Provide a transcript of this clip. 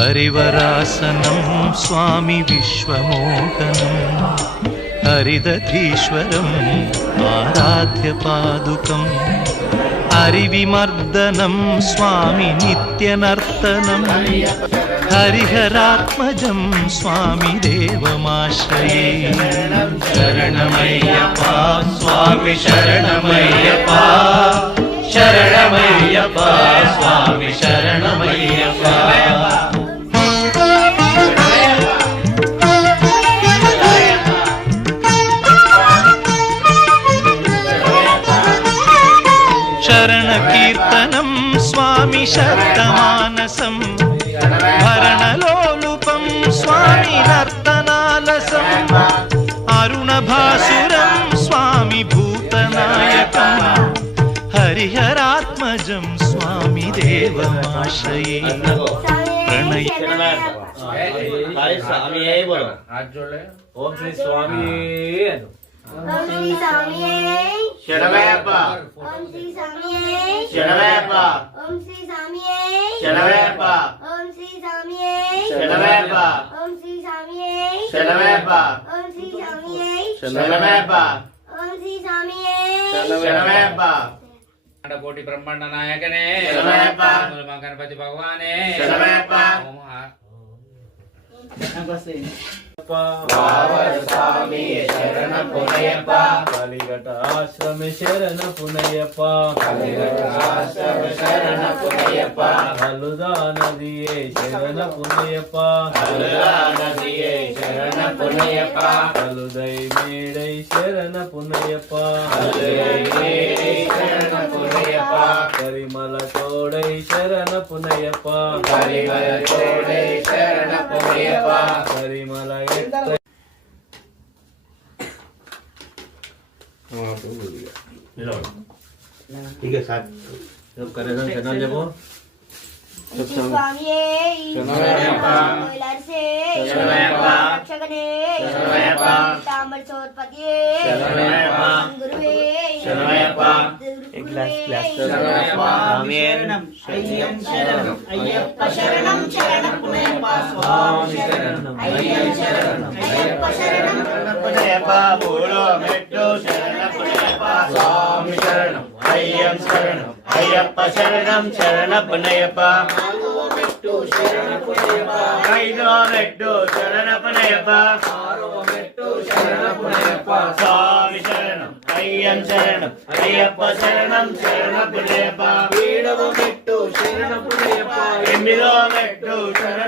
हरिवरासनं स्वामी विश्वमोहनं हरिदधीश्वरम् आराध्य पादुकम् हरिविमर्दनं स्वामी नित्यनर्तनं हरिहरात्मजं स्वामी देवमाश्रये शरणमय्यप्पा स्वामी शरणमय्यप्पा शरणमय्यप्पा स्वामी शरणमय्यप्पा शरणकीर्तनं स्वामी शब्दमानसं भरणलोलुपं स्वामी नर्तनालसम् अरुणभासुरं स्वामी भूतनायकं हरिहरात्मजं स्वामी देवमाश्रये प्रणय ओम श्री स्वामी ओम श्री स्वामी शरणमय्यप्पा ओम श्री स्वामी शरणमय्यप्पा ओम श्री स्वामी शरणमय्यप्पा ओम श्री स्वामी शरणमय्यप्पा ओम श्री स्वामी शरणमय्यप्पा ओम श्री स्वामी शरणमय्यप्पा ओम श्री स्वामी शरणमय्यप्पा कोटि ब्रह्मांड नायकने शरणमय्यप्पा गणपति भगवाने शरणमय्यप्पा स्वामी शरण पुनयप्पा कालीघट आश्रम शरण पुनयप्पा कालीघट आश्रम शरण पुनयप्पा हलुदा नदिये शरण पुनयप्पा हलुदा नदिये शरण पुनयप्पा हलुदै मेडै शरण पुनयप्पा हलुदै मेडै शरण पुनयप्पा करिमल तोडै शरण पुनयप्पा करिमल तोडै शरण पुनयप्पा करिमल ठीक है साहब सब करेगा चैनल देखो स्वामी शरणमय्यप्पा कैलासे शरणमय्यप्पा रक्षकने शरणमय्यप्पा तांबर सोत्पति शरणमय्यप्पा गुरुवे शरणमय्यप्पा एक ग्लास शरणमय्यप्पा शरणम अय्यप्पा शरणम शरण पुनयप्पा स्वामी शरणम अय्यप्पा शरणम पुनयप्पा बोलो मेट्टो शरण पुनयप्पा स्वामी शरणम अय्यम शरणम अय्यप्पा शरणम शरण पुनयप्पा मेट्टो शरण पुनयप्पा कैलो मेट्टो शरण पुनयप्पा मेट्टो शरण पुनयप्पा स्वामी शरणम अय्यम शरणम अय्यप्पा शरणम शरण पुनयप्पा मेट्टो शरण पुनयप्पा एम्बिलो मेट्टो शरण